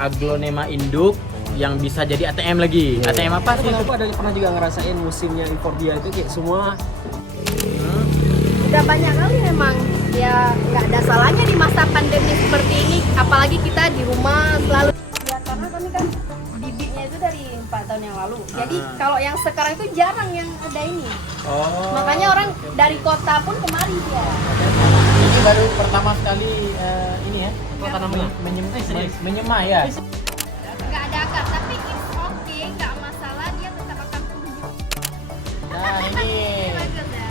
aglonema induk yang bisa jadi ATM lagi. ATM apa sih? Aku ada pernah juga ngerasain musimnya Euphorbia itu kayak semua Udah banyak kali memang ya, nggak ada salahnya di masa pandemi seperti ini, apalagi kita di rumah selalu ya, karena kami kan bibitnya itu dari 4 tahun yang lalu, jadi kalau yang sekarang itu jarang yang ada ini. Makanya orang dari kota pun kemari dia. Ini baru pertama sekali ini ya. Ya. Menyemai ya. Nggak ada akar, tapi it's okay, nggak masalah, dia tetap akan tumbuh. Nah ini Bagus ya.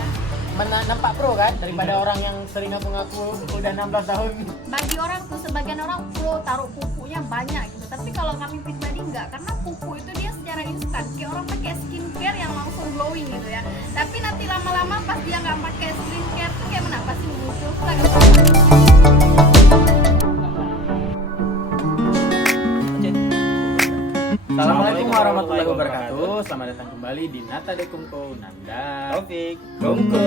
nampak pro kan daripada orang yang sering ngaku-ngaku udah 16 tahun. Bagi orang tuh, sebagian orang pro taruh pupuknya banyak gitu, tapi kalau kami pribadi nggak, karena pupuk itu dia secara instan kayak orang pakai skincare yang langsung glowing gitu ya, tapi nanti lama-lama pas dia nggak pakai skincare tuh kayak mana pasti muncul lagi. Assalamualaikum warahmatullahi wabarakatuh. Selamat datang kembali di Nata de Kungko Nanda Taufik, Kungko.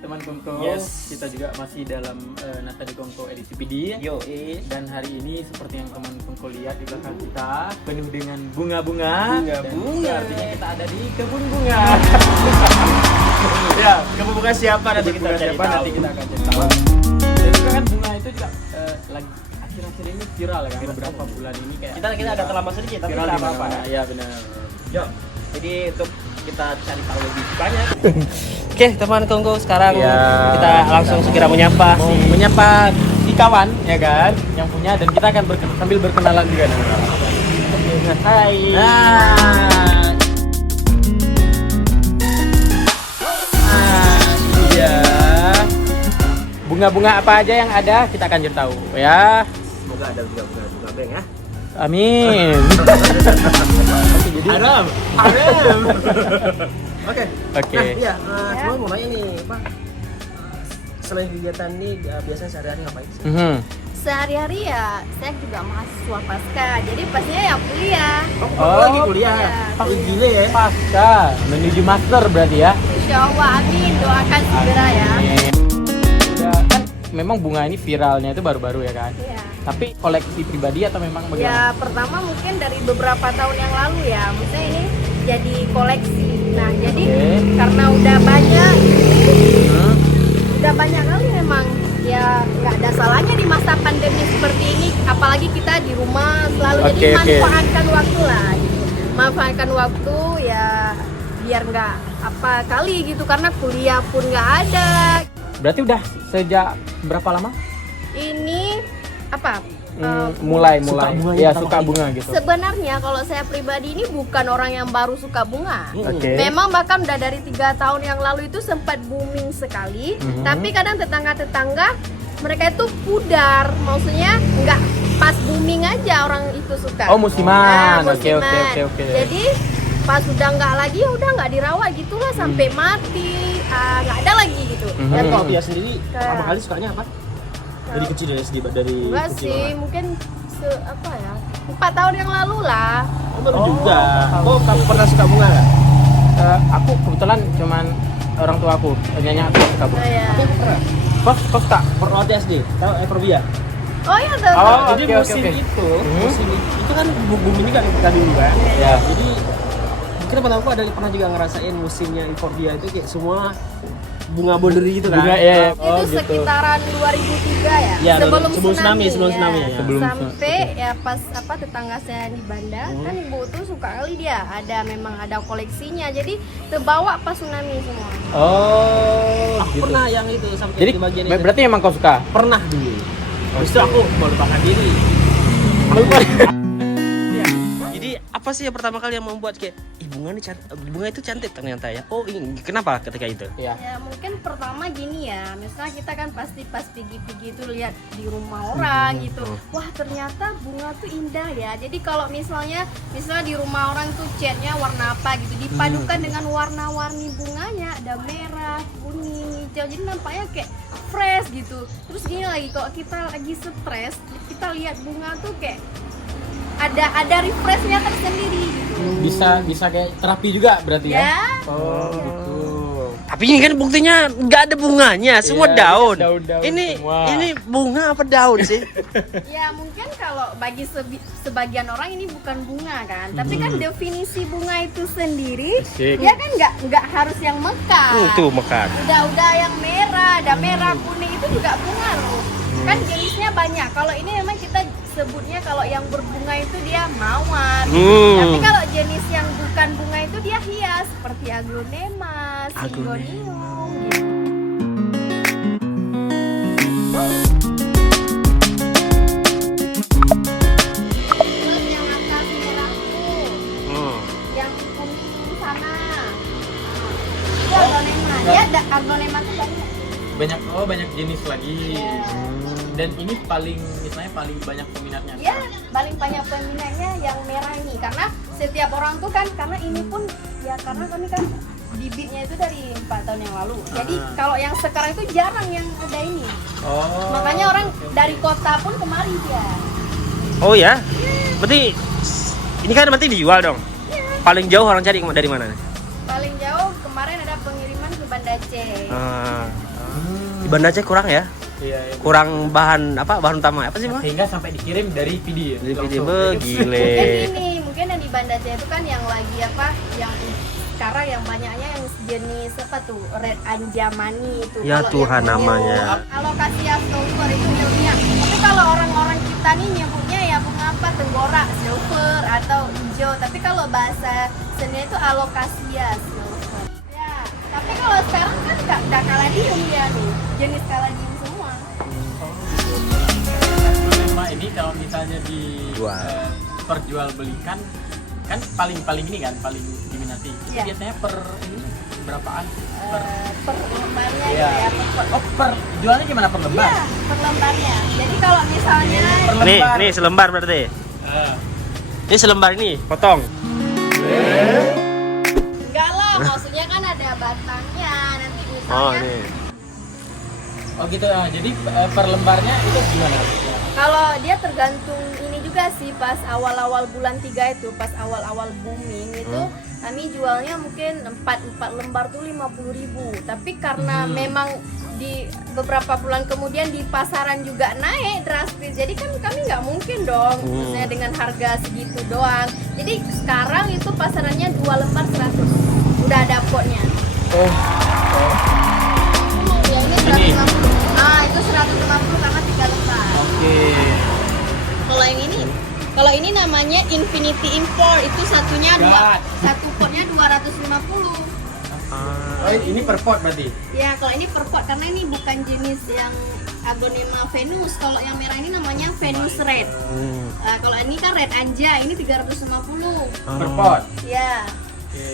Teman Kungko, Yes. kita juga masih dalam Nata de Kungko edisi PD. Yo, Dan hari ini seperti yang teman Kungko lihat di belakang kita penuh dengan bunga-bunga. Bunga-bunga. Dan artinya kita ada di kebun bunga. ya, kebun bunga siapa nanti kita Bunga cari siapa tahu. nanti kita akan cari tahu. Dan juga kan bunga itu juga lagi akhir-akhir ini viral kan, beberapa bulan ini kayak Kita ada terlambat sedikit tapi viral tidak di apa-apa. mana-mana. Iya benar. Yo, jadi untuk kita cari tahu lebih banyak. Oke, teman Kongko, sekarang Ya, kita langsung segera menyapa mau menyapa si kawan ya kan yang punya, dan kita akan sambil berkenalan juga nih. Hai. Iya. Bunga-bunga apa aja yang ada kita akan cari tahu ya. Semoga ada bunga beng ya. Amin. Haram. Oke. Oke. Nah, iya, cuma mau nanya nih, Pak. Selain kegiatan ini biasanya sehari-hari ngapain sih? Mhm. Sehari-hari ya saya juga mahasiswa pasca, jadi pastinya ya kuliah. Oh, lagi kuliah. iya. Pas gile ya. Pasca menuju master berarti ya. Insya Allah, amin, doakan segera ya. Amin. Udah kan memang bunga ini viralnya itu baru-baru ya kan. Iya. Tapi koleksi pribadi atau memang bagaimana? Ya pertama mungkin dari beberapa tahun yang lalu ya, maksudnya ini jadi koleksi. Nah jadi Oke. karena udah banyak, Hmm. udah banyak kali memang ya, nggak ada salahnya di masa pandemi seperti ini, apalagi kita di rumah selalu, jadi Oke, oke. manfaatkan waktu lah gitu. Manfaatkan waktu ya biar nggak apa kali gitu, karena kuliah pun nggak ada. Berarti udah sejak berapa lama? Ini apa? Mulai suka bunga ya pertama suka kali. bunga gitu. Sebenarnya kalau saya pribadi ini bukan orang yang baru suka bunga. Oke. Memang bahkan udah dari 3 tahun yang lalu itu sempat booming sekali. Mhm. Tapi kadang tetangga-tetangga mereka itu pudar, maksudnya nggak pas booming aja orang itu suka. Oh, musiman. Nah, Oke, musiman. oke. Jadi pas udah nggak lagi ya udah nggak dirawat gitulah sampai mati, nggak ada lagi gitu. Mhm. Dan Kalau dia sendiri Ke- pertama kali sukanya apa? Dari kecil dari segi dari enggak kecil sih, banget. mungkin apa ya, 4 tahun yang lalu lah. Oh, baru Oh, juga. tahu. Oh, kamu pernah suka bunga nggak? Aku kebetulan cuman orang tua aku, nyanyi aku suka bunga. Ya. Aku pernah. Kok suka? Pernah SD. Tahu Euphorbia? Oh iya tahu. Oh, tahu. Jadi oke, musim oke. itu, Mhm. musim itu kan booming kan kita dulu kan. Ya. Jadi mungkin teman aku ada pernah juga ngerasain musimnya Euphorbia itu kayak semua bunga berdiri gitu kan. Bunga ya. Itu Oh, gitu. sekitaran 2003 ya, Ya, sebelum sebelum tsunami, ya. sebelum tsunami, ya. Sebelum sampai ya pas apa tetangga saya di Banda kan ibu tuh suka kali dia memang ada koleksinya, jadi terbawa pas tsunami semua. Oh, Aku gitu. pernah yang itu sampai Jadi di bagian itu. berarti emang kau suka? Pernah dulu. Habis itu aku melupakan diri. Jadi apa sih yang pertama kali yang membuat kayak bunga ini bunga itu cantik ternyata ya. Oh, ini kenapa ketika itu? Iya. Ya mungkin pertama gini ya, misalnya kita kan pasti pas pergi-pergi itu lihat di rumah orang gitu, wah ternyata bunga tuh indah ya. Jadi kalau misalnya di rumah orang tuh catnya warna apa gitu, dipadukan dengan warna-warni bunganya, ada merah, kuning, hijau, jadi nampaknya kayak fresh gitu. Terus gini lagi, kalau kita lagi stres, kita lihat bunga tuh kayak ada refreshnya tersendiri gitu. Bisa kayak terapi juga berarti ya? Ya. Oh, gitu. Tapi ini kan buktinya nggak ada bunganya, semua Iya, daun. daun-daun Ini semua. ini bunga apa daun sih? Ya mungkin kalau bagi sebagian orang ini bukan bunga kan, tapi kan definisi bunga itu sendiri, Asik. dia kan nggak harus yang mekar. Tuh mekar. Udah yang merah, ada merah kuning itu juga bunga loh. Kan jenisnya banyak. Kalau ini memang kita sebutnya kalau yang berbunga itu dia mawar. Tapi kalau jenis yang bukan bunga itu dia hias seperti aglonema, syngonium gitu. Terus yang atas merah tuh, yang kuning sana. Itu aglonema. Dia ada aglonema tuh banyak. banyak jenis lagi. Iya. Dan ini misalnya paling banyak peminatnya. Ya, paling banyak peminatnya yang merah ini karena setiap orang tuh kan karena ini pun ya karena kami kan bibitnya itu dari 4 tahun yang lalu. Jadi kalau yang sekarang itu jarang yang ada ini. Oh. Makanya orang dari kota pun kemari dia. Oh ya? Berarti ini kan berarti dijual dong? Paling jauh orang cari dari mana? Paling jauh kemarin ada pengiriman ke Banda Aceh. Di Banda Aceh kurang ya? Iya. Kurang bahan utama apa sih bang? Sehingga sampai dikirim dari PD ya. Dari PD langsung. begile. Mungkin yang di Banda Aceh itu kan yang lagi yang sekarang yang banyaknya yang jenis apa tuh red anjamani itu. Ya Kalau Tuhan yang namanya. Alocasia silver itu ilmiah. Tapi kalau orang-orang kita nih nyebutnya ya bunga apa tenggora silver atau hijau. Tapi kalau bahasa seni itu alocasia silver. Ya, tapi kalau sekarang kan udah kaladium ya nih, jenis kaladium semua. Cuma ini kalau misalnya perjualbelikan kan paling ini kan paling diminati. Itu Iya. biasanya per ini berapaan? Per lembarnya Iya. gitu ya, per Oh, jualnya gimana per lembar? Iya, per lembarnya. Jadi kalau misalnya Per Nih, lembar. nih selembar berarti. Ah. Ini selembar ini, potong. enggak lah, maksudnya kan ada batangnya nanti misalnya. Oh, nih. Oh gitu ya. Jadi per lembarnya itu gimana? Kalau dia tergantung ini juga sih pas awal-awal bulan 3 itu, pas awal-awal booming itu kami jualnya mungkin 4 lembar tuh 50.000. Tapi karena memang di beberapa bulan kemudian di pasaran juga naik drastis. Jadi kan kami nggak mungkin dong maksudnya dengan harga segitu doang. Jadi sekarang itu pasarannya 2 lembar 100. Udah ada potnya. Oh. Ya ini 150. Ah, itu 150 karena 3 lembar. Oke. Kalau ini namanya Infinity Import, itu satunya God. satu potnya 250. Oh, ini per pot berarti. Ya, kalau ini per pot karena ini bukan jenis yang Aglonema Venus. Kalau yang merah ini namanya Venus Red. Kalau ini kan Red Anja, ini 350. Per pot. Ya. Oke.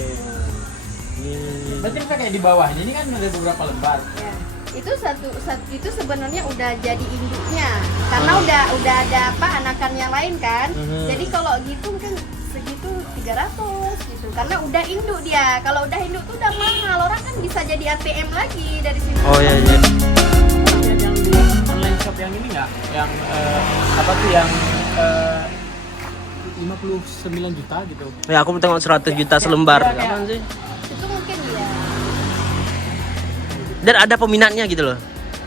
Berarti kita kayak di bawahnya ini kan ada beberapa lembar. Ya. Itu satu itu sebenarnya udah jadi induknya. Karena udah ada apa anakannya lain kan. Jadi kalau gitu mungkin segitu 300 gitu. Karena udah induk dia. Kalau udah induk tuh udah mahal. Orang kan bisa jadi ATM lagi dari sini. Oh iya iya. Yang di online shop yang ini nggak? Yang apa tuh yang 59 juta gitu. Ya aku mau tengok 100 juta selembar. Iya, Apaan sih? Itu mungkin ya. Dan ada peminatnya gitu loh.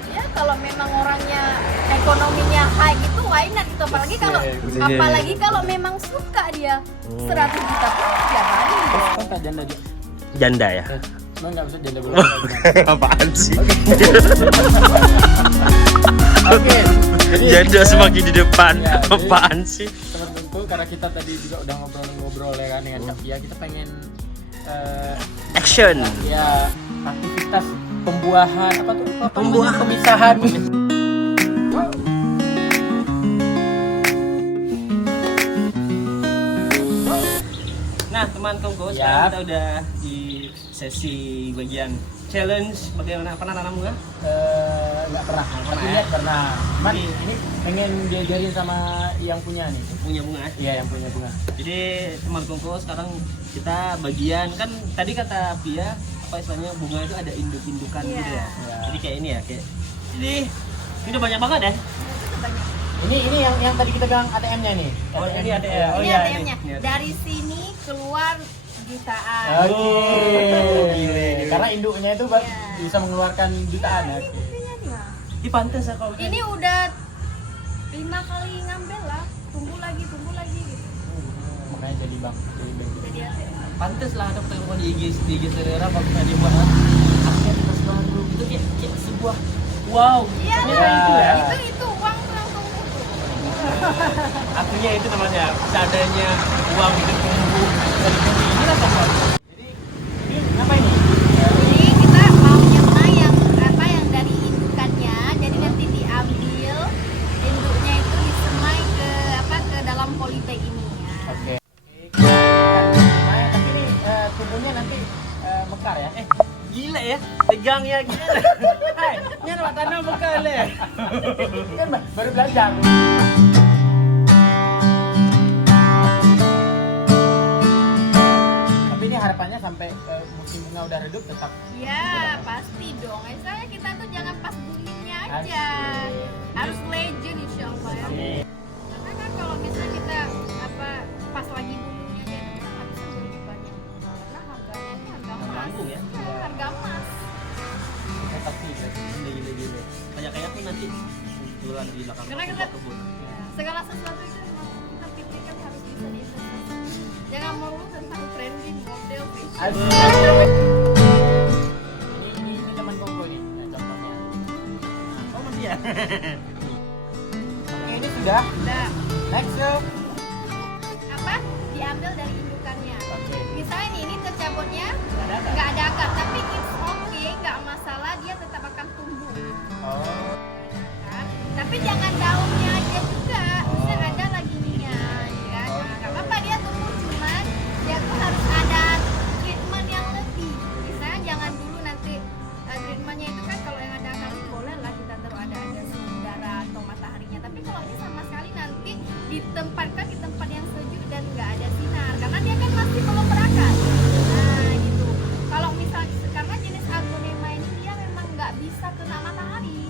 Ya kalau memang orangnya ekonominya high gitu why not gitu. Apalagi kalau memang suka dia 100 juta pun ya balik. Kan tak janda juga. Janda ya. Emang nggak bisa janda belum. Apaan sih? Oke. Jadi Janda semakin di depan. Ya, jadi- Apaan sih? seperti itu karena kita tadi juga udah ngobrol ya kan dengan Kak Pia, kita pengen Action. ya aktivitas pembuahan apa tuh? Pembuahan. Pemisahan. Nah, teman Kongko, Ya. sekarang kita udah di sesi bagian challenge bagaimana pernah nanam bunga? Nggak pernah. Pernah Tapi ya? lihat pernah. Man, ini pengen diajarin sama yang punya nih. Punya bunga. Iya, yang punya bunga. Jadi teman Kongko, sekarang kita bagian kan tadi kata Pia apa istilahnya bunga itu ada induk-indukan Iya. gitu ya. Iya. Jadi kayak ini ya, kayak ini udah banyak banget ya. Ini yang tadi kita bilang ATM-nya nih. Oh, ini ATM. Ya. Oh, Ini iya, ATM-nya. ini. Dari sini keluar jutaan. Oke. Karena induknya itu Iya. bisa mengeluarkan jutaan ya. Ini buktinya nih lah. Ih pantas ya kalau Ini udah 5 kali ngambil lah, tumbuh lagi gitu. Makanya jadi bang. Jadi ada. pantas lah ada pertemuan di IG Selera waktu tadi buat aktivitas baru itu kayak sebuah wow. Iya Ternyata lah. itu ya. Itu uang tuh yang tumbuh tuh. Artinya itu namanya seadanya uang itu tumbuh dari bumi ini lah kan. Jadi ini apa ini? Jadi kita mau nyemai yang dari indukannya, jadi nanti diambil induknya itu disemai ke dalam polybag ini ya. Oke. Kan lumayan, tapi ini tumbuhnya nanti mekar ya. Gila ya, pegang ya gila. Hai, ini ada tanah bekal ya. Kan baru belajar. Tapi ini harapannya sampai musim bunga udah redup tetap. Ya pasti dong. Misalnya kita tuh jangan pas boomingnya aja, harus legend insya Allah ya. Amin. Karena kan kalau misalnya kita pas lagi boomingnya dia tuh kita nggak bisa beli banyak. Karena harganya ini harga emas. Melambung ya? Iya, harga emas. Tetap sih. Gila. Kayak tuh nanti jualan di belakang Karena kita- kebun. Segala sesuatu itu memang kita pikirkan harus bisa diinvestasi. Jangan melulu tentang trending model fashion. Asik. Ini teman Koko nih contohnya. Oh masih ya? Oke, ini sudah. Nah, Next. apa? Diambil dari indukannya. Oke. Misalnya nih, ini tercabutnya Ada apa? nggak ada akar, tapi it's okay, nggak masalah, dia tetap akan tumbuh. Oh. Kan? Tapi jangan daunnya aja juga, bisa ada lagi ininya, ya kan? Nah, nggak apa-apa dia tumbuh, cuman dia tuh harus ada treatment yang lebih. Misalnya jangan dulu nanti treatmentnya itu kan kalau yang ada akar itu boleh lah kita taruh ada suhu udara atau mataharinya. Tapi kalau ini sama sekali nanti ditempatkan di tempat yang sejuk dan nggak ada sinar, karena dia kan masih belum berakar. Nah gitu. Kalau misal karena jenis aglonema ini dia memang nggak bisa kena matahari.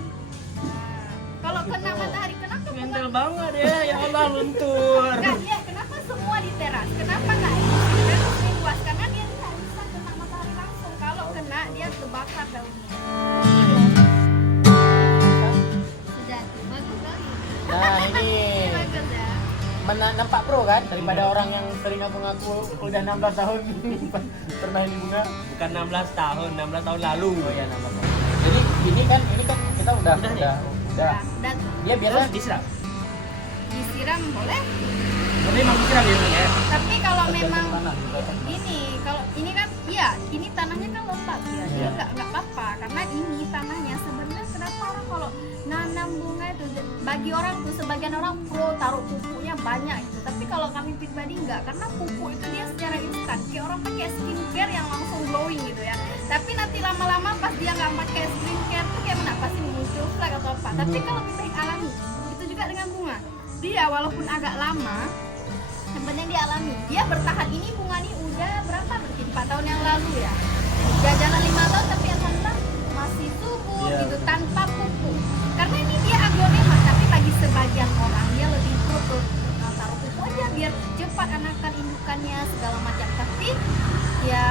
Nah, kalau kena matahari kenapa Mental banget ya, ya Allah luntur. Enggak, dia kenapa semua di teras? Kenapa nggak di teras yang luas? Karena dia nggak bisa kena matahari langsung. Kalau kena dia terbakar daunnya. Sudah tuh, bagus kali. Nah, ini Bagus ya. nampak pro kan daripada orang yang sering ngaku-ngaku udah 16 tahun pernah ini bunga. Bukan 16 tahun, 16 tahun lalu. Oh ya 16 tahun. Jadi ini kan kita udah Udah nih? udah. Dan Dia biasa Terus disiram. disiram boleh. Tapi emang disiram ya Bang, ya? Tapi kalau memang Tanah. kalau ini kan iya ini tanahnya kan lembab ya, jadi Iya. nggak apa-apa karena ini tanahnya sebenarnya kenapa orang kalau nanam bunga itu bagi orang tuh sebagian orang pro taruh pupuknya banyak gitu, tapi kalau kami pribadi nggak karena pupuk itu dia secara instan kayak orang pakai skincare yang langsung glowing gitu ya, tapi nanti lama-lama pas dia nggak pakai skincare tuh kayak mana pasti muncul flek atau apa, tapi kalau lebih baik alami itu juga dengan bunga dia walaupun agak lama yang penting dia alami, dia bertahan. Ini bunga ini udah berapa berarti 4 tahun yang lalu ya, udah jalan 5 tahun tapi alhamdulillah masih subur Iya, gitu betul. tanpa pupuk, karena ini dia aglonema, tapi bagi sebagian orang dia lebih pro taruh pupuk aja biar cepat anakan indukannya segala macam, tapi ya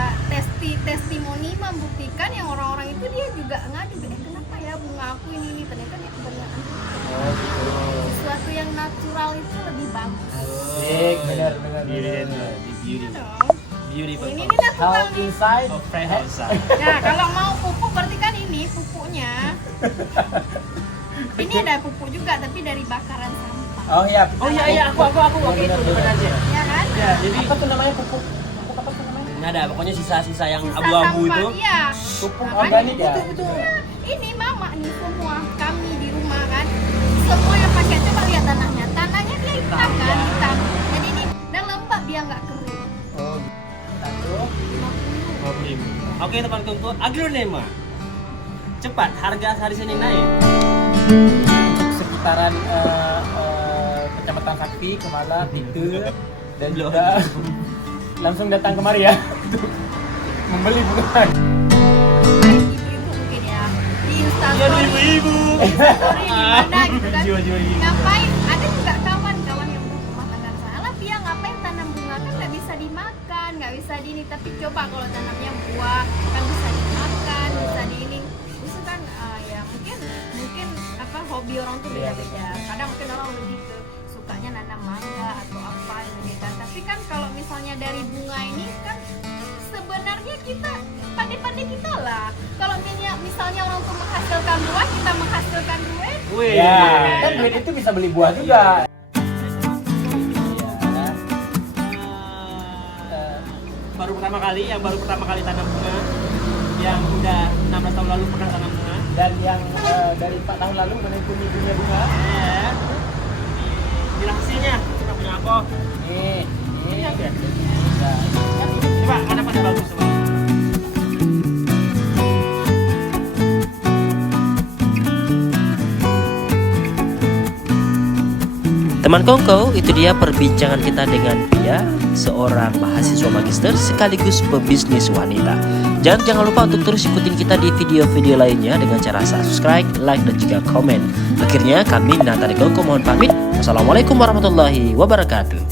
testimoni membuktikan yang orang-orang itu dia juga ngadu, kenapa ya bunga aku ini ternyata dia kebanyakan Oh gitu. sesuatu yang natural itu lebih bagus. Asik, benar. Beauty. Dong. Beauty. Ini dah tukang Health nih. inside. Oh, fresh outside. Nah, kalau mau pupuk berarti kan ini pupuknya. Ini ada pupuk juga tapi dari bakaran sampah. Oh iya. Oh iya aku pakai itu depan aja. Ya kan? Ya, jadi Apa tuh namanya pupuk? Pupuk apa tuh namanya? ini ada pokoknya sisa-sisa yang Sisa abu-abu sampah, itu. Iya. Pupuk Makanya organik ya? Itu. Ini mama nih semua kami di rumah kan. Semua yang pakai coba lihat tanahnya. Tanahnya dia hitam kan, hitam. Jadi ini dan lembab dia nggak kering. Oh. Satu. 50. Oke teman-teman, aglonema. Cepat, harga hari Senin naik. Sekitaran Kecamatan Sakti, Kemala, Tike, dan juga langsung datang kemari ya untuk membeli bunga. Ibu-ibu mungkin ya di Instastory. ibu-ibu. Instastory di mana gitu kan. Jiwa-jiwa ibu. Ngapain? Ada juga kawan-kawan yang berumah tangga salah dia ngapain tanam bunga kan nggak bisa dimakan disimpan, nggak bisa di ini. Tapi coba kalau tanamnya buah, kan bisa dimakan, bisa di ini. Itu kan ya mungkin apa hobi orang tuh beda-beda. Kadang mungkin orang lebih ke sukanya nanam mangga atau apa gitu kan. Tapi kan kalau misalnya dari bunga ini kan sebenarnya kita pandai-pandai kita lah. Kalau misalnya orang tuh menghasilkan buah, kita menghasilkan duit. Wih. Ya, kan duit itu bisa beli buah juga. Baru pertama kali tanam bunga, yang udah 16 tahun lalu pernah tanam bunga, Dan yang dari 4 tahun lalu menekuni dunia bunga. ya. Ini hasilnya, kita punya apa? Nih. Ya. Ya. Coba, mana pada bagus coba. Teman Kongko, itu dia perbincangan kita dengan Pia, seorang mahasiswa magister sekaligus pebisnis wanita. Jangan lupa untuk terus ikutin kita di video-video lainnya dengan cara subscribe, like, dan juga komen. Akhirnya kami Nathan Kongko mohon pamit. Wassalamualaikum warahmatullahi wabarakatuh.